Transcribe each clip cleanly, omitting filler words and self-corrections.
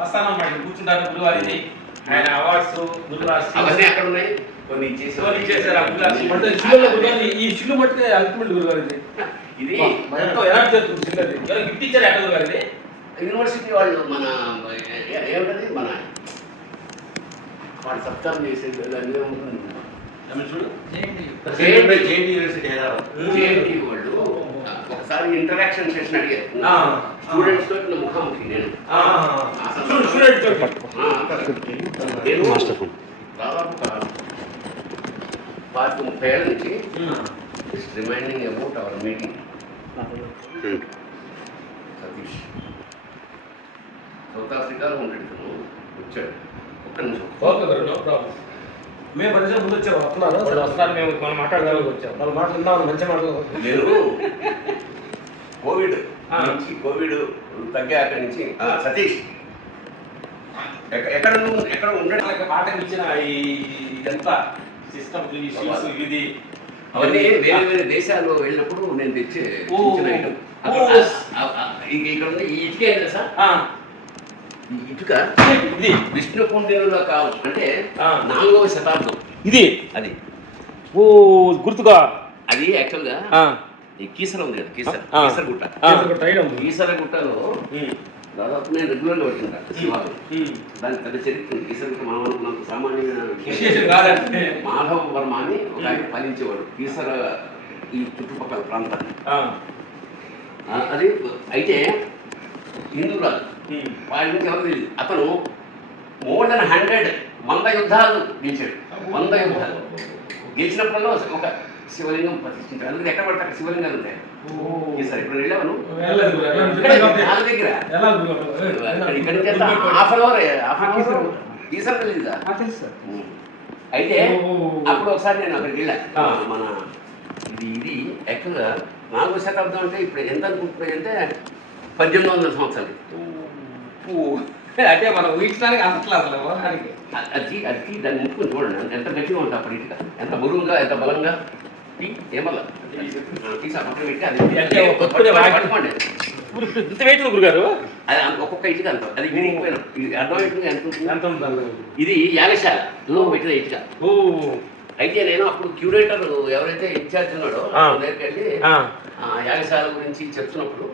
వస్తాను అన్నమాట కూర్చుంటారు గురువారిని ఆయన అవార్డ్స్ గురువారి అవన్నీ అక్కడ ఉన్నాయి కొన్ని ఈ షిల్లు మట్టుకే అల్టిమేట్ గురుగారిది ఇది ఎంతో ఎలాంటి చేస్తుంది షిల్లది గిఫ్ట్ ఇచ్చారు ఎక్కడ గురుగారిది యూనివర్సిటీ వాళ్ళు మన ఏమిటది మన వాళ్ళు సత్కారం చేసేది చూడు జేఎన్టీ వాళ్ళు ఒకసారి ఇంటరాక్షన్ సెషన్ అడిగారు స్టూడెంట్స్ తోటి నా ముఖాముఖి నేను దాదాపు 30 ఏళ్ళ నుంచి just reminding about our meeting Satish south ఆఫ్రికాలో ఉంటాడు వచ్చాడు ఒక్క నిమిషం మేము 10 నిమిషాలు ముందు వచ్చాము వస్తున్నారు మేము మనం మాట్లాడడానికి వచ్చాము వాళ్ళు మాట్లాడుతున్నాం మంచి మాటలు నేను కోవిడ్ నుంచి కోవిడ్ తగ్గాక నుంచి సతీష్ ఎక్కడ ఉండడానికి పాఠం ఇచ్చిన ఇదంతా సిస్టమ్ ఇది అవన్నీ వేరే వేరే దేశాలు వెళ్ళినప్పుడు నేను తెచ్చే ఇక్కడ ఉంది ఈ ఇటుక ఏంటి సార్ ఈ ఇటుక ఇది విష్ణు కుండీలో కావు అంటే 4వ శతాబ్దం ఇది అది ఓ గుర్తుగా అది యాక్చువల్గా ఈ కీసర ఉంది కదా కీసరగుట్ట కీసరగుట్టలో దాదాపు నేను రెగ్యులర్గా వచ్చింటాను శివాలు దానికి పెద్ద చరిత్ర ఉంది కీసరగుట్ట మనం అనుకున్నంత సామాన్యమైన మాధవ వర్మ అని ఒక ఆయన పాలించేవాడు కీసర ఈ చుట్టుపక్కల ప్రాంతాన్ని అది అయితే హిందువురాలు వాడి నుంచి ఎవరు తెలియదు అతను మోర్ దెన్ 100 యుద్ధాలు గెలిచాడు 100 యుద్ధాలు గెలిచినప్పుడల్లా ఒక శివలింగం ప్రతిష్ఠించాడు అందుకే ఎక్కడ పడితే అక్కడ శివలింగాలు ఉంటాయి ఈసారి ఇప్పుడు వెళ్ళాను దగ్గర ఇక్కడికి హాఫ్ అన్ అవర్ ఈసారి తెలియదా అయితే అప్పుడు ఒకసారి నేను అక్కడికి వెళ్ళాను మన ఇది యాక్చువల్గా 4వ శతాబ్దం అంటే ఇప్పుడు ఎంత అనుకుంటున్నాయి అంటే 1800 సంవత్సరాలు అంటే మనం ఊహించడానికి అసలు అది దాన్ని ముట్టుకుని చూడండి ఎంత గట్టిగా ఉంటుంది అప్పుడు ఇటుక ఎంత బరువుగా ఎంత బలంగా ఏమల్లా తీసా పక్కన పెట్టి అది పట్టుకోండి ఇంత వెయిట్ గురుగారు అది ఒక్కొక్క ఇటుక అంత అది విరిగిపోయినా అర్థమవుతుంది ఎంత ఇది యాగశాలలో పెట్టిన ఇటుక అయితే నేను అప్పుడు క్యూరేటర్ ఎవరైతే ఇన్ఛార్జ్ ఉన్నాడో దగ్గరికి వెళ్ళి యాగశాల గురించి చెప్తున్నప్పుడు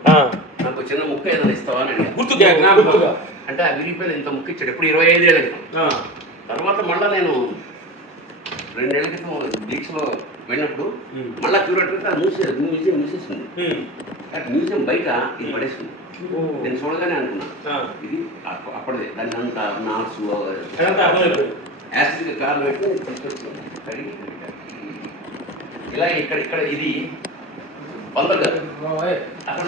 నాకు చిన్న ముక్క ఏదైనా ఇస్తావా అని అడిగాను అంటే ఆ విరిగిపోయిన ఇంత ముక్క ఇచ్చాడు ఎప్పుడు 25 ఏళ్ళ క్రితం తర్వాత మళ్ళీ నేను 2 ఏళ్ల క్రితం దీక్షలో వెళ్ళినప్పుడు మళ్ళీ క్యూరేటర్ అది మ్యూజియం మూసేసింది మ్యూజియం బయట ఇది పడేసింది నేను చూడగానే అనుకున్నా ఇది అప్పటిదే దాన్ని అంత నాట్స్ యాసిడ్ కార్లు పెట్టి తీసుకొచ్చాను ఇలా ఇక్కడ ఇది వందగా అక్కడ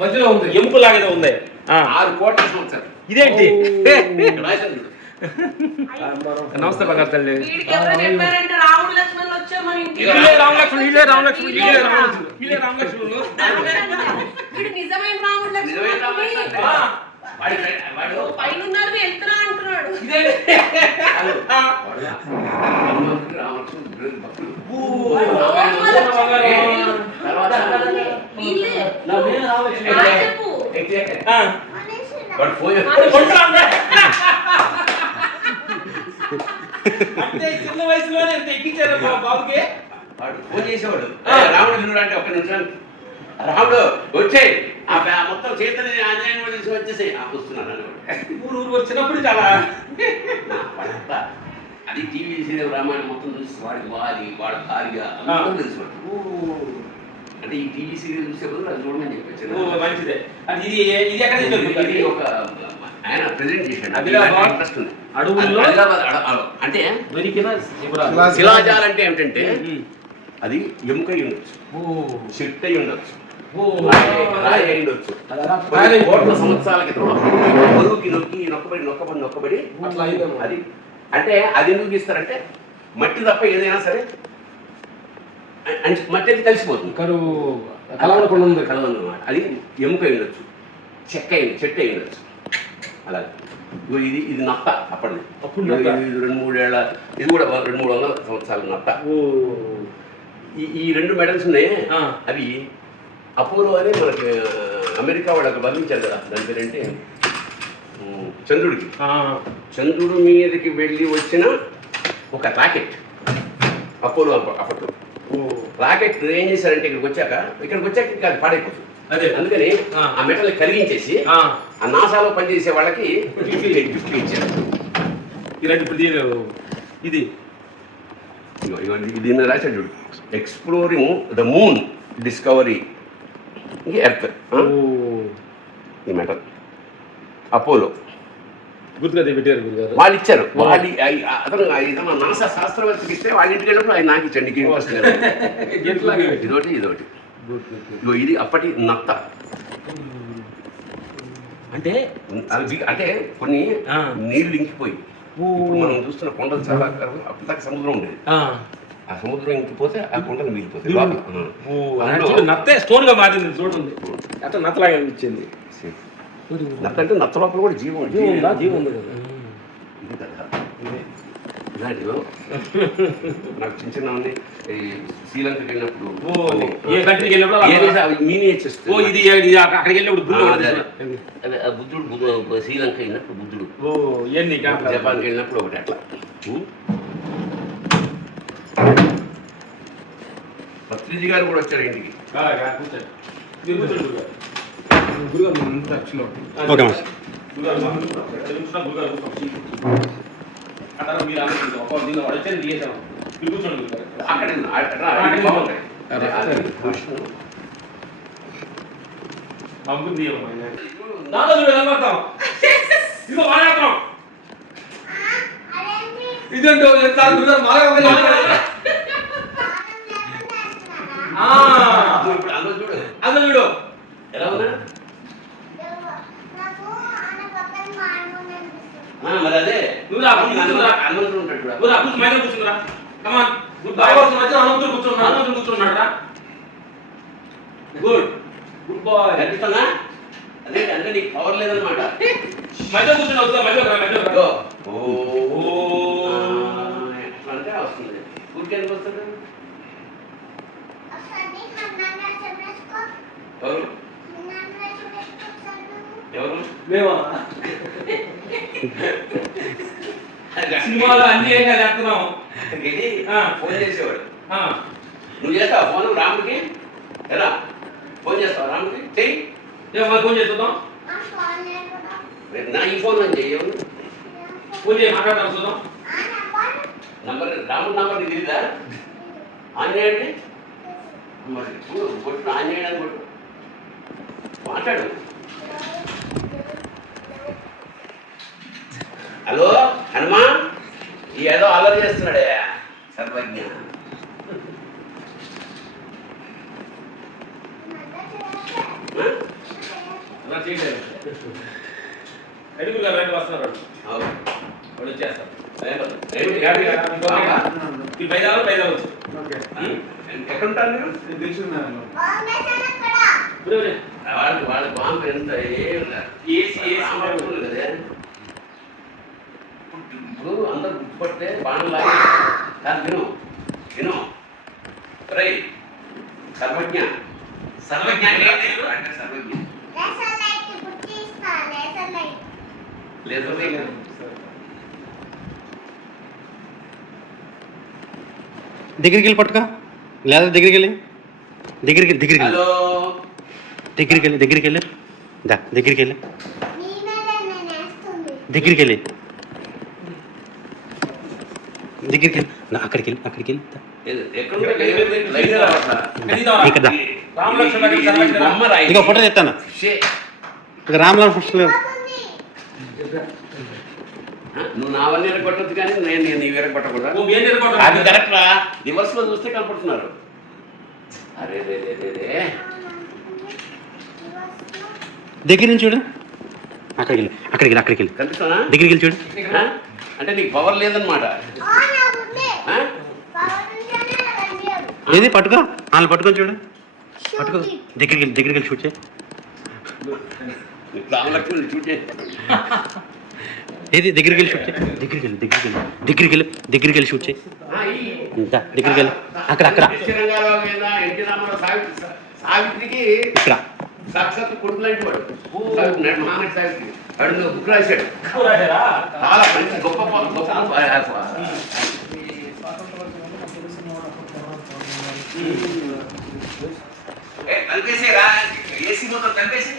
మధ్యలో ఉంది ఎముకలాగా ఉంది 6 కోట్ల సంవత్సరాలు ఇదేంటి నమస్తే బంగారు తల్లి అంటే చిన్న వయసులోనే ఎంత ఎక్కించారు బాబుకి వాడు ఫోన్ చేసేవాడు రాముడు అంటే ఒక్క నిమిషం రాముడు వచ్చాయి మొత్తం చేతని ఆంజనేయుని తీసుకు వచ్చేసి వస్తున్నాను ఊరు వచ్చినప్పుడు చాలా అది టీవీ సీరియల్ రామాయణం మొత్తం చూసి వాడి భార్య అందరూ తెలుసు అంటే ఈ టీవీ సీరియల్ చూసే బదులు అది చూడమని చెప్పచ్చు మంచిదే ఇది ఒక ఆయన ప్రెజెంట్ చేశాడు ఇంట్రెస్ట్ ఉంది అడవుల్లో అంటే శిలాజాలు అంటే ఏమిటంటే అది ఎముక ఉండొచ్చు చెట్టు అయి ఉండొచ్చు రాయి అయి ఉండొచ్చు కోట్ల సంవత్సరాల క్రితం బరువుకి నొక్కబడి అది అంటే అది ఎందుకు ఇస్తారంటే మట్టి తప్ప ఏదైనా సరే మట్టి అయితే కలిసిపోతుంది కలవకుండా అన్నమాట అది ఎముక అయి ఉండొచ్చు చెట్టు అయి ఉండొచ్చు అలాగే ఇది నత్త అప్పటిది అప్పుడు 2-3 ఏళ్ళ ఇది కూడా 200-300 సంవత్సరాల నత్త ఈ 2 మెడల్స్ ఉన్నాయి అవి అపోలో అని మనకి అమెరికా వాళ్ళకి వర్ణించారు కదా, దాని పేరంటే చంద్రుడికి. చంద్రుడి మీదకి వెళ్ళి వచ్చిన ఒక రాకెట్ అపోలో అప్పట్లో. రాకెట్ ఏం చేశారంటే ఇక్కడికి వచ్చాక ఇంకా అది పాడైపోతుంది. అదే అందుకని ఆ మెటల్ని కరిగించేసి ఆ నాసాలో పనిచేసే వాళ్ళకి గిఫ్ట్ ఇచ్చారు. ఇది దీన్ని రాశాడు చూడు, exploring the moon discovery earth. ఈ మెటల్ అపోలో గుర్తుగా పెట్టారు గురుగారు. వాళ్ళు ఇచ్చారు. అతను నాసా శాస్త్రవేత్తకి ఇస్తే వాళ్ళ ఇంటికి వెళ్ళినప్పుడు ఆయన నాకు ఇచ్చండి. ఇదొకటి ఇది అప్పటి నత్త. అంటే అంటే కొన్ని నీళ్లు ఇంకిపోయి మనం చూస్తున్న కొండలు చాలా అప్పటిదాకా సముద్రం ఉండేది. ఆ సముద్రం ఇంకిపోతే ఆ కొండలు మిగిలిపోతాయి. నత్తే స్టోన్ గా మారింది చూడండి. అట్లా నత్తలాగా అనిపించింది. నత్త అంటే నత్త లోపల కూడా జీవం ఉంది కదా. ఇది కదా ఇలాంటివి నాకు చిన్న ఉన్నాయి. శ్రీలంకకి వెళ్ళినప్పుడు బుద్ధుడు, శ్రీలంక వెళ్ళినప్పుడు బుద్ధుడు, జపాన్కి వెళ్ళినప్పుడు ఒకటి అట్లా. పత్రిజీ గారు కూడా వచ్చారు ఇంటికి. చూడు ఎలా ఉన్నా మరి అదే కూర్చున్నాడా. Good good bye. కనిపిస్తున్నా అదే అంటే నీకు పవర్ లేదనమాట. మధ్య కూర్చున్నా మధ్య అంటే వస్తుంది. ఊరికి ఎందుకు వస్తుంది? ఎవరు మేమా సినిమాలో అన్ని ఏం చేస్తున్నాం. ఫోన్ చేసేవాడు. నువ్వు చేస్తావా ఫోన్ రాముడికి? ఎలా ఫోన్ చేస్తావా రాముడికి? చెయ్యి. ఫోన్ చేస్తున్నాం. నా ఈ ఫోన్ అని చెయ్యవు. ఫోన్ చేసి మాట్లాడతాం చూద్దాం. నంబర్ రాముడి నంబర్ నీకు తెలీదా? ఆంజనేయుడిని మరి కొట్టు, ఆంజనేయుడు అని కొట్టు, మాట్లాడు. హలో హనుమా, ఏదో అల్లరి చేస్తున్నాడే సర్వజ్ఞ. వస్తున్నారు వచ్చేస్తారు. ఎక్కడుంటారు మీరు? వాళ్ళ బాంబు ఎంత కదా. ఇప్పుడు అందరు గుర్తుపడితే బాణం లాగే కానీ విను రై సర్వజ్ఞ అంటే సర్వజ్ఞ లేదు. దగ్గరికి వెళ్ళి పట్టుకో, లేదా దగ్గరికి వెళ్ళి హలో దగ్గరికి వెళ్ళి దగ్గరికి వెళ్ళి అక్కడికి వెళ్ళి ఇక ఫోటో తెస్తాను. ఇక రామ్లాల్ ఫస్ట్ నువ్వు నా వల్ల కొట్టద్దు కానీ నేను నీ వేరే కొట్టకూడదు. అది కరెక్ట్ రా. రివర్స్ లో చూస్తే కనపడుతున్నారు. అరే దగ్గర నుంచి చూడు. అక్కడికి వెళ్ళి కనిపిస్తున్నా? దగ్గరికి వెళ్ళి చూడు. అంటే నీకు పవర్ లేదనమాట. ఏది పట్టుకో, వాళ్ళని పట్టుకొని చూడు. పట్టుకో, దగ్గరికి వెళ్ళి షూట్ చేయి. రామలక్ష్మణ్ షూట్ చేయి. ఏది దగ్గరికి వెళ్ళి షూట్ చేయి. దగ్గరికి వెళ్ళి షూట్ చేయి. దగ్గరికి వెళ్ళి అక్కడ సావిత్రికి ఇక్కడ సాక్షాత్ కొడుకు లాంటి వాడు మహానటి సావిత్రి వాడు బుక్ రాశాడు ఎక్కువ రాశారా? చాలా మంచి గొప్ప కలిపేసేరా ఏసీ మొత్తం కలిపేసి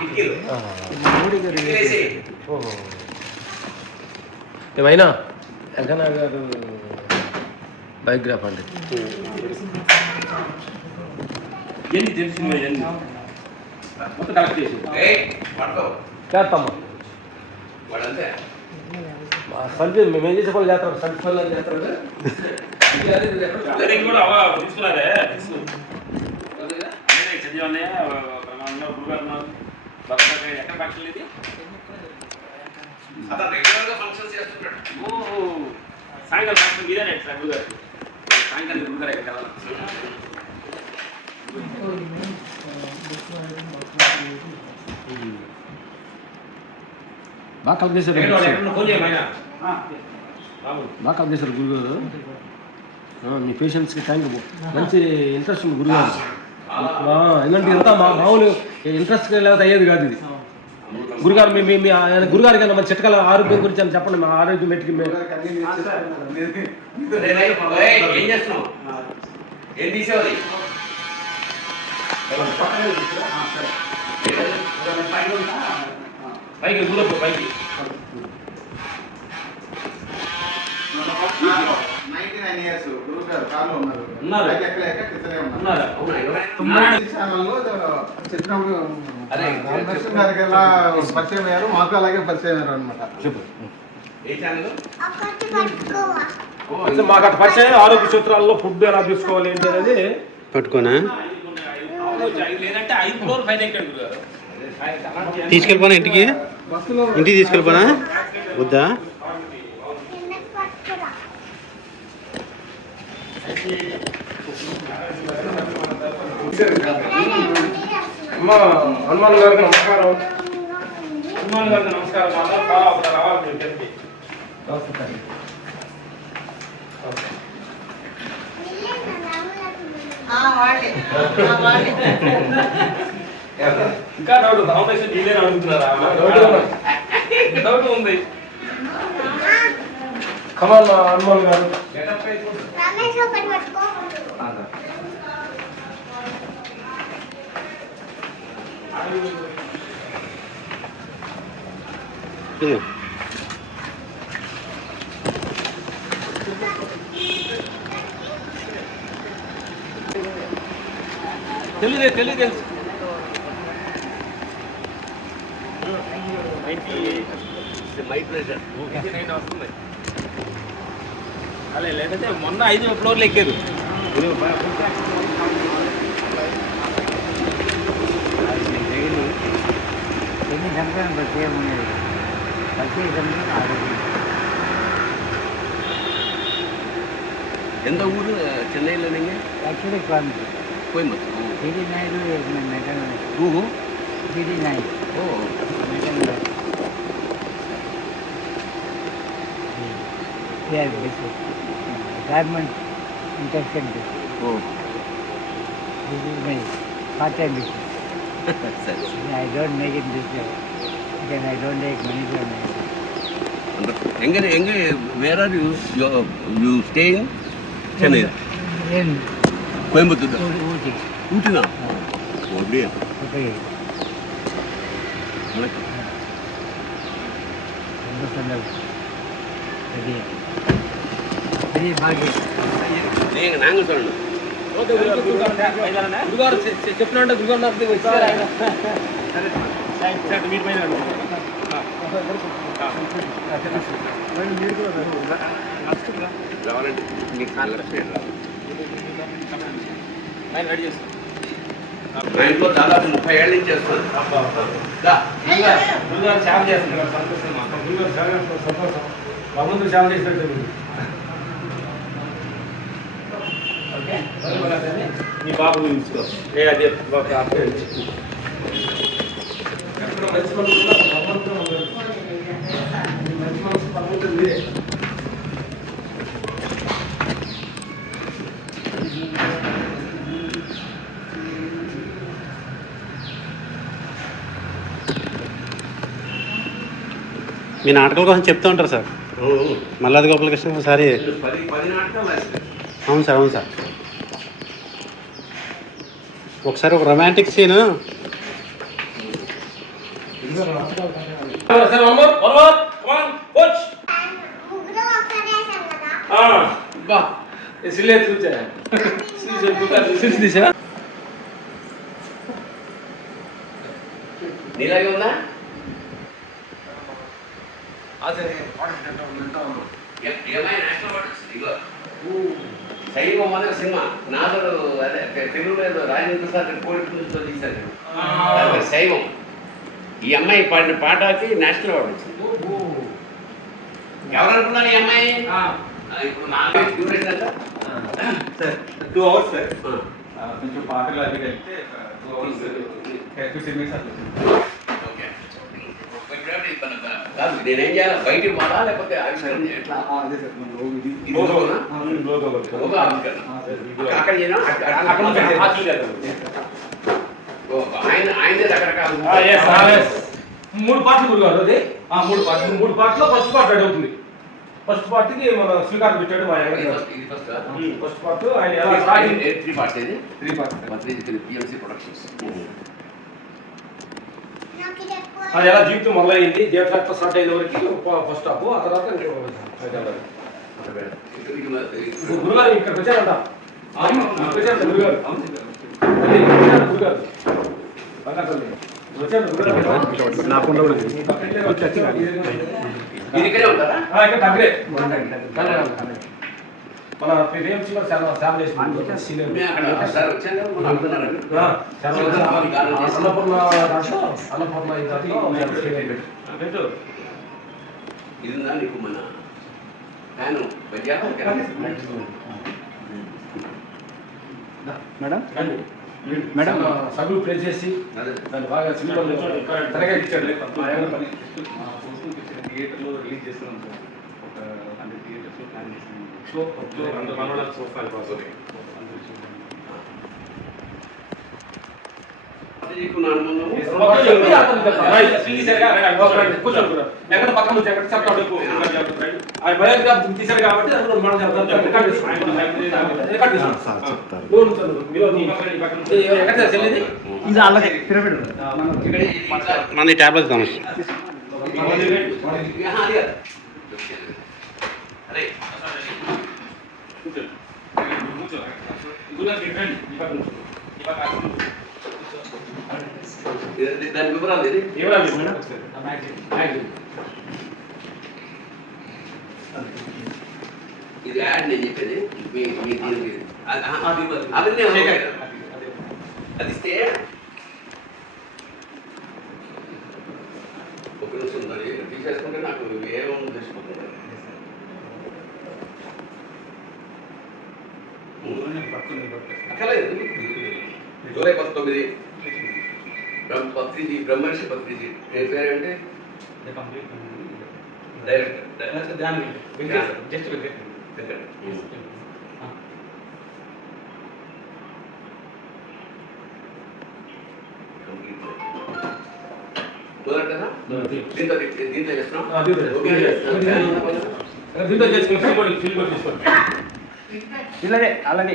కిటికీలు ఏమైనా వెంకన్న గారు బయోగ్రాఫ్ అండి. ఎన్ని తెలిసింది ఎన్ని మొత్తం కలెక్ట్ చేసి చేస్తామ్మా. వాడంతే సంచి మేమేం చేసే వాళ్ళు చేస్తారు, సంచి పనులు చేస్తారు. కూడా తీసుకున్నారే చదివా ఎక్కడ ఫంక్షన్ ఇది అతను రెగ్యులర్గా ఫంక్షన్స్ చేస్తుంటాడు. సాయంకాలం ఫంక్షన్ ఇదేనే సార్ గురుగారు సాయంకాలం గురుగారు ఎక్కడ కదా బాగా కలెక్ట్ చేశారు, ఫోన్ చేయమైనా బాగా కలెక్ట్ చేశారు గురుగారు. మీ పేషెంట్స్కి థ్యాంక్ యూ. మంచి ఇంట్రెస్ట్ ఉంది గురుగారు. ఎందుకంటే ఇంత మామూలు ఇంట్రెస్ట్ లేకపోతే అయ్యేది కాదు ఇది. గురుగారు మీ గురుగారి కన్నా మన చిట్కాల ఆరోగ్యం గురించి అని చెప్పండి. మా ఆరోగ్యం మెట్టికి ఏం చేస్తున్నావు? ఏం తీసేవాది? పైకి దూరపు పైకి 99 years గురుగారు కార్లో ఉన్నారు. ఉన్నారు. ఎక్కలేక కిందనే ఉన్నారు. ఉన్నారా ఛానల్లో చెప్పినప్పుడు రామకృష్ణ గారికి ఎలా పరిచయం అయ్యారు, మాకు అలాగే పరిచయం అయ్యారు అనమాట. ఏ ఛానల్? మాకు అటు పరిచయం ఆరోగ్య సూత్రాల్లో ఫుడ్ ఎలా తీసుకోవాలి ఏంటి అనేది పట్టుకోనా లేదంటే 5 ఫ్లోర్ పైన ఎక్కాడు గురుగారు. తీసుకెళ్ళిపోనా ఇంటికి? బస్సులో ఇంటికి తీసుకెళ్ళిపోనా వద్దా? అమ్మా హనుమాన్ గారికి నమస్కారం. హనుమాన్ గారికి నమస్కారం. అందరూ రావాలి మీరు కలిపి. ఇంకా డౌట్ ఆపరేషన్ చేయలేని అడుగుతున్నారా? డౌట్ ఉంది. కమాన్ హనుమాన్ గారు. ఇది తెలుసు మై ప్లేజర్. వస్తుంది. అలా లేదంటే మొన్న 5 ఫ్లోర్లు ఎక్కారు. ఎన్ని సంవత్సరాలు పరిచయం ఉండేది పరిచయం ఆరోగ్యం ఎంత ఊరు? చెన్నైలో actually Coimbatore Coimbatore. CD Naidu metal ఊహు. సిడి నాయుడు ఓ మెటల్ గార్మెంట్ ఇంటెక్షన్ ఓ this is my part time business. సరే. I don't make it this way because I don't take money from it. எங்கே where are you stay in Chennai? In Coimbatore. Ooty. ஊட்டினா? ஓ அப்படியே. Okay. வணக்கம். ரொம்ப சந்தோஷம். பெரிய பாக்கியம். நாங்கள் சொல்லணும். గురుగారు చెప్పినట్టే గురుగారు వచ్చారు ఆయన. మీరు పైన రావాలంటే మీకు కాళ్ళ ఆయన రెడీ చేస్తాం. మా ఇంట్లో దాదాపు 30 ఏళ్ళ నుంచి చేస్తున్నాను. గురుగారు సేవ చేస్తున్నారు. సంతోషం. గురుగారు సేవ చేస్తున్నారు. సంతోషం. భగవంతుడు సేవ చేసినట్టు. మీ బాబు తీసుకో. అదే ఎక్కడ మంచి మనసు ఉన్నా భగవంతుడు ఉన్నాడు. మంచి మనసు భగవంతుడు మీరే. మీ నాటకాల కోసం చెప్తూ ఉంటారు సార్. మల్లాది గోపాలకృష్ణ ఒకసారి. 10 నాటకాలు రాశారు. అవును సార్, అవును సార్. ఒకసారి ఒక రొమాంటిక్ సీన్. నీలాగే ఉందా? ఏమైనా నేషనల్ అవార్డు వచ్చింది. ఇగో సైనిక మొదటి సినిమా నాదుడు, అదే తెలుగులో ఏదో రాజేంద్ర ప్రసాద్ కోడితో తీశారు. శైవం. ఈ అమ్మాయి పాడిన పాటకి నేషనల్ అవార్డు వచ్చింది. ఎవరు అనుకున్నారు ఈ అమ్మాయి? ఇప్పుడు 4 డ్యూరేషన్ ఎంత? Sir 2 hours sir. కొంచెం పాటలు అది కలిపితే 2 hours 15 minutes అట్లా. ఓకే. కాదు నేనేం చేయాలి? బయటికి పోవాలా లేకపోతే ఆవిష్కరణ ఎట్లా? అదే సార్ అక్కడ చేయనా? ఆయనదే రకరకాల 3 పార్ట్లు గురుగారు. అది 3 పార్ట్లు. 3 పార్ట్లో ఫస్ట్ పార్ట్ రెడీ అవుతుంది. ఫస్ట్ పార్ట్కి మన శ్రీకాంత్ పెట్టాడు. ఫస్ట్ పార్ట్ ఆయన ఎలా స్టార్టింగ్ 3 parts ఇది. 3 parts. PMC productions. అది ఎలా జీవితం మొదలైంది, జీవితం స్టార్ట్ అయిన వరకు ఫస్ట్ హాఫ్. ఆ తర్వాత గురుగారు ఇక్కడికి వచ్చారంట. వచ్చారంట గురుగారు. గురుగారు ఇది ఇక్కడే ఉంటారా? దగ్గరే మన PMC సేవ చేసిన సీనియర్ అన్నపూర్ణ ఇది ఉందా నీకు? మన ఫ్యాన్ మేడం సభ్యులు ప్లే చేసి దాన్ని బాగా తనగా ఇచ్చాడు. థియేటర్లో రిలీజ్ చేస్తున్నాం సార్. ఒక 100 థియేటర్స్లో ప్లాన్ చేస్తున్నాం. తీశారు కాబట్టి మన ట్యాబ్లెట్స్ కావచ్చు. దాని వివరాలు ఇది యాడ్ నేను చెప్పేది అది ఇస్తే ఒక నిమిషం దాన్ని తీసేసుకుంటే నాకు ఏమో తెలిసిపోతుంది. అక్కర్లేదు. జూలై 19 పత్రిజీ, బ్రహ్మర్షి పత్రిజీ. ఏ పేరంటే డైరెక్టర్ జస్ట్ దీంట్లో చేస్తున్నాం. దీంతో చేసుకోండి. ఇలాగే అలాగే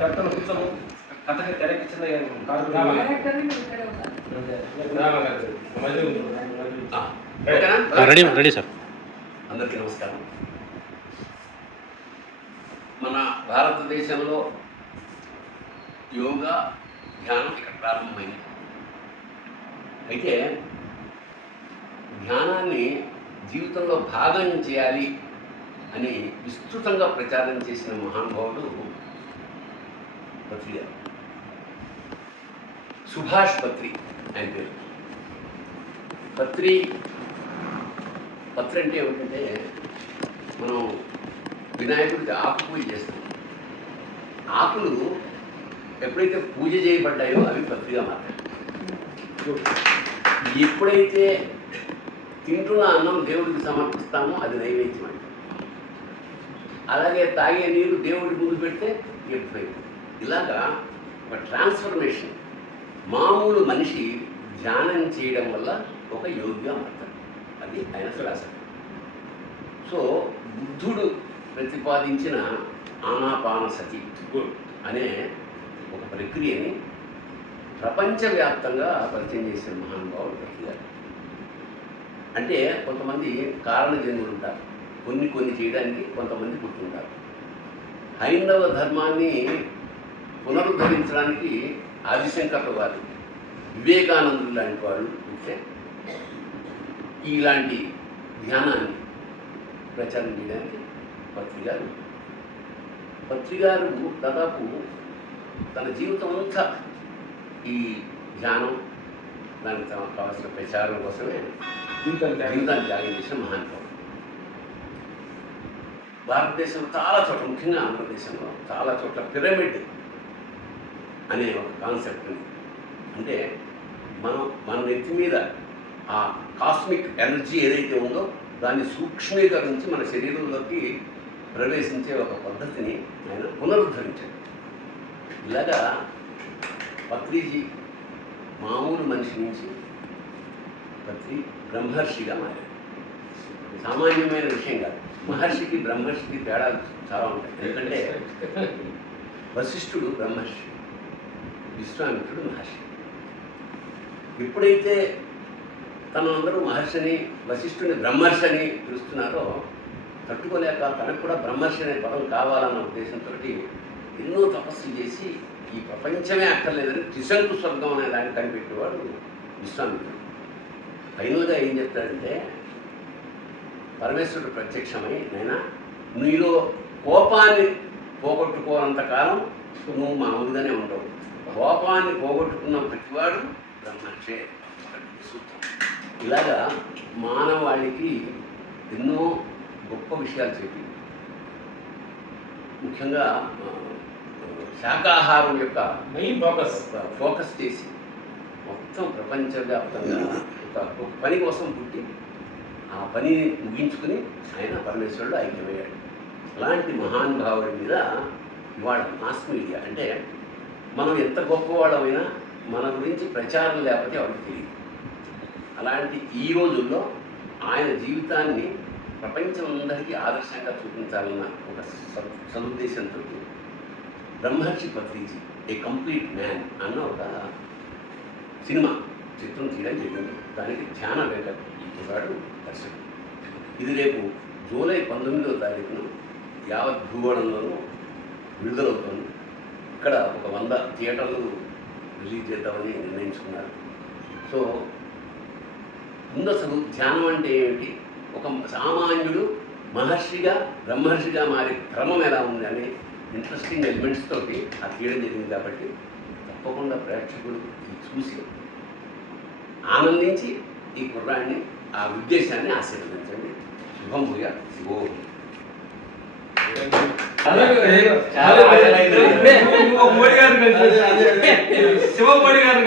చెప్తాను కూర్చోము. కథకి తెరకిచ్చిన రెడీ సార్. అందరికీ నమస్కారం. మన భారతదేశంలో యోగా ధ్యానం ఇక్కడ ప్రారంభమైంది. అయితే ధ్యానాన్ని జీవితంలో భాగం చేయాలి అని విస్తృతంగా ప్రచారం చేసిన మహానుభావుడు పత్రి గారు. సుభాష్ పత్రి ఆయన పేరు. పత్రి అంటే ఏమిటంటే మనం వినాయకుడికి ఆకు పూజ చేస్తాం. ఆకులు ఎప్పుడైతే పూజ చేయబడ్డాయో అవి పత్రిగా మారాయి. ఎప్పుడైతే తింటున్న అన్నం దేవుడికి సమర్పిస్తామో అది నైవేద్యం అంటే. అలాగే తాగే నీరు దేవుడి ముందు పెడితే ఎప్పుడైతే ఇలాగా ఒక ట్రాన్స్ఫర్మేషన్ మామూలు మనిషి ధ్యానం చేయడం వల్ల ఒక యోగిగా మారుతాడు. అది ఆయన ఫిలాసఫీ. సో బుద్ధుడు ప్రతిపాదించిన ఆనాపానసతి అనే ఒక ప్రక్రియని ప్రపంచవ్యాప్తంగా పరిచయం చేసిన మహానుభావుడు పత్రి గారు. అంటే కొంతమంది కారణ జన్ములు ఉంటారు, కొన్ని చేయడానికి కొంతమంది పుట్టుంటారు. హైందవ ధర్మాన్ని పునరుద్ధరించడానికి ఆదిశంకర్లు వారు, వివేకానందులు లాంటి వాళ్ళు ఉంటే ఇలాంటి ధ్యానాన్ని ప్రచారం చేయడానికి పత్రి గారు దాదాపు తన జీవితం అంతా ఈ ధ్యానం దానికి కావాల్సిన ప్రచారం కోసమే జీవితాన్ని త్యాగం చేసిన మహానుభావుడు. భారతదేశంలో చాలా చోట్ల, ముఖ్యంగా ఆంధ్రదేశంలో చాలా చోట్ల పిరమిడ్ అనే ఒక కాన్సెప్ట్ ఉంది. అంటే మన నెత్తి మీద ఆ కాస్మిక్ ఎనర్జీ ఏదైతే ఉందో దాన్ని సూక్ష్మీకరించి మన శరీరంలోకి ప్రవేశించే ఒక పద్ధతిని ఆయన పునరుద్ధరించారు. ఇలాగా పత్రిజీ మామూలు మనిషి నుంచి పత్రి బ్రహ్మర్షిగా మారారు. సామాన్యమైన విషయం కాదు. మహర్షికి బ్రహ్మర్షికి తేడాలు చాలా ఉంటాయి. ఎందుకంటే వశిష్ఠుడు బ్రహ్మర్షి, విశ్వామిత్రుడు మహర్షి. ఎప్పుడైతే అందరూ మహర్షిని, వశిష్ఠుని బ్రహ్మర్షి అని పిలుస్తున్నారో తట్టుకోలేక తనకు కూడా బ్రహ్మర్షి అనే పదం కావాలన్న ఉద్దేశంతో ఎన్నో తపస్సులు చేసి ఈ ప్రపంచమే అక్కర్లేదని త్రిశంకు స్వర్గం అనే దాన్ని కనిపెట్టేవాడు విశ్వామిత్రుడు. ఫైనల్గా ఏం చెప్తాడంటే, పరమేశ్వరుడు ప్రత్యక్షమై, నైనా నీలో కోపాన్ని పోగొట్టుకోనంత కాలం నువ్వు మామూలుగానే ఉండవు, కోపాన్ని పోగొట్టుకున్న ప్రతివాడు బ్రహ్మర్షే. ఇలాగా మానవాళికి ఎన్నో గొప్ప విషయాలు చెప్పి, ముఖ్యంగా శాకాహారం యొక్క మెయిన్ ఫోకస్ చేసి మొత్తం ప్రపంచవ్యాప్తంగా ఒక పని కోసం పుట్టి ఆ పని ముగించుకుని ఆయన పరమేశ్వరుడు ఐక్యమయ్యాడు. అలాంటి మహానుభావుడి మీద ఇవాళ మాస్ మీడియా, అంటే మనం ఎంత గొప్పవాళ్ళమైనా మన గురించి ప్రచారం లేకపోతే ఎవరికి తెలియదు. అలాంటి ఈ రోజుల్లో ఆయన జీవితాన్ని ప్రపంచం అందరికీ ఆదర్శంగా చూపించాలన్న ఒక సదుద్దేశంతో బ్రహ్మర్షి పత్రిజీ ఏ కంప్లీట్ మ్యాన్ అన్న ఒక చిత్రం తీయడం జరిగింది. దానికి ధ్యాన వెంకట్ ఇచ్చేవాడు దర్శకుడు. ఇది రేపు జూలై 19వ తారీఖున యావత్ భూగోళంలోనూ విడుదలవుతుంది. ఇక్కడ ఒక 100 థియేటర్లు రిలీజ్ చేద్దామని నిర్ణయించుకున్నారు. సో ముందు అసలు ధ్యానం అంటే ఏమిటి, ఒక సామాన్యుడు మహర్షిగా బ్రహ్మర్షిగా మారే క్రమం ఎలా ఉంది అనే ఇంట్రెస్టింగ్ ఎలిమెంట్స్ తోటి ఆ తీయడం జరిగింది. కాబట్టి తప్పకుండా ప్రేక్షకులు చూసి ఆనందించి ఈ కుర్రాన్ని, ఆ ఉద్దేశాన్ని ఆశీర్వదించండి. శుభం భూయ శివో. మోడీ గారు శివ మోడీ గారు